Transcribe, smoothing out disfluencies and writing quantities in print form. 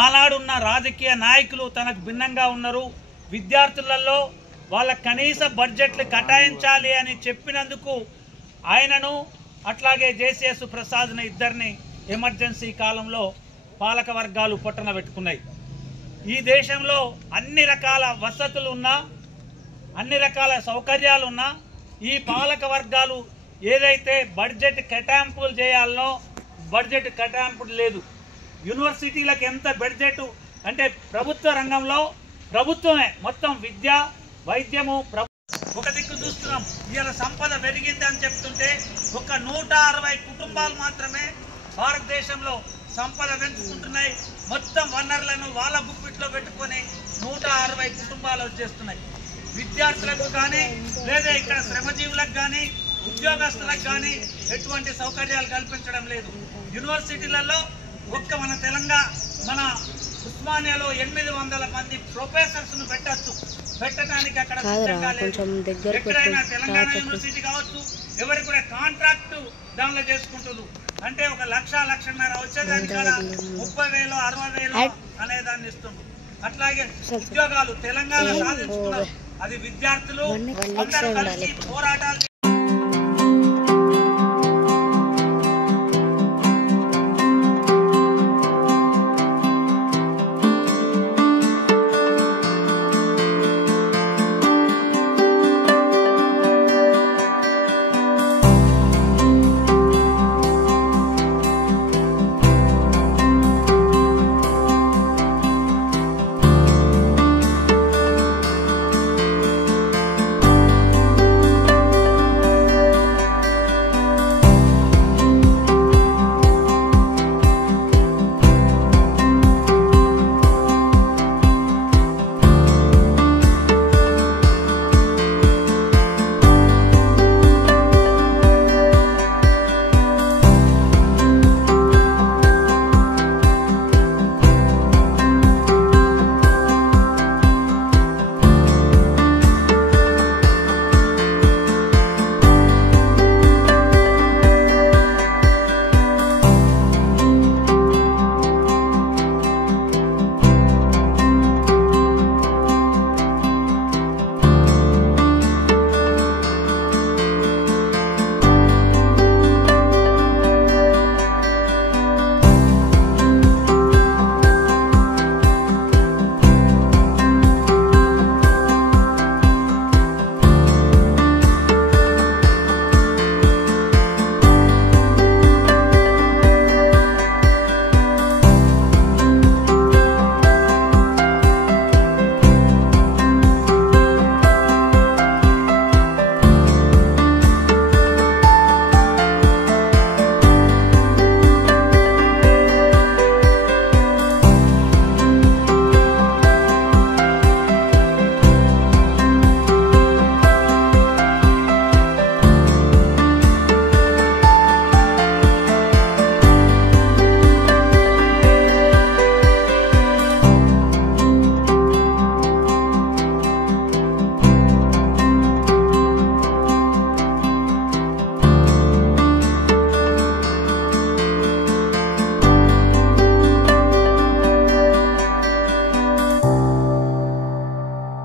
ఆనాడున్న రాజకీయ నాయకులు తనకు భిన్నంగా ఉన్నారు. విద్యార్థులలో వాళ్ళ కనీస బడ్జెట్లు కేటాయించాలి అని చెప్పినందుకు ఆయనను అట్లాగే జేసీఎస్ ప్రసాద్ని ఇద్దరిని ఎమర్జెన్సీ కాలంలో పాలక వర్గాలు పొట్టన పెట్టుకున్నాయి. ఈ దేశంలో అన్ని రకాల వసతులు ఉన్నా, అన్ని రకాల సౌకర్యాలు ఉన్నా ఈ పాలక వర్గాలు ఏదైతే బడ్జెట్ కేటాయింపులు చేయాలనో బడ్జెట్ కేటాయింపులు లేదు. యూనివర్సిటీలకు ఎంత బడ్జెట్ అంటే ప్రభుత్వ రంగంలో ప్రభుత్వమే మొత్తం విద్య వైద్యము ఒక దిక్కు చూస్తున్నాం. ఇవాళ సంపద పెరిగింది అని చెప్తుంటే ఒక 160 కుటుంబాలు మాత్రమే భారతదేశంలో సంపద పెంచుకుంటున్నాయి. మొత్తం వనరులను వాళ్ళ గుప్పిట్లో పెట్టుకొని 160 కుటుంబాలు వచ్చేస్తున్నాయి. విద్యార్థులకు కానీ లేదా ఇక్కడ శ్రమజీవులకు కానీ ఉద్యోగస్తులకు కానీ ఎటువంటి సౌకర్యాలు కల్పించడం లేదు. యూనివర్సిటీలలో ఒక్క మన మన ఉస్మానియాలో 800 మంది ప్రొఫెసర్స్ను పెట్టడానికి అక్కడ సిద్ధంగా లేదు. ఎక్కడైనా తెలంగాణ యూనివర్సిటీ కావచ్చు ఎవరికి కూడా కాంట్రాక్టు దానిలో చేసుకుంటున్నారు. అంటే 1,00,000-1,50,000 వచ్చేదానికి కూడా 30,000 60,000 అనే దాన్ని ఇస్తున్నారు. అట్లాగే ఉద్యోగాలు తెలంగాణ సాధించుకున్నారు. అది విద్యార్థులు అందరూ కలిసి పోరాటాలు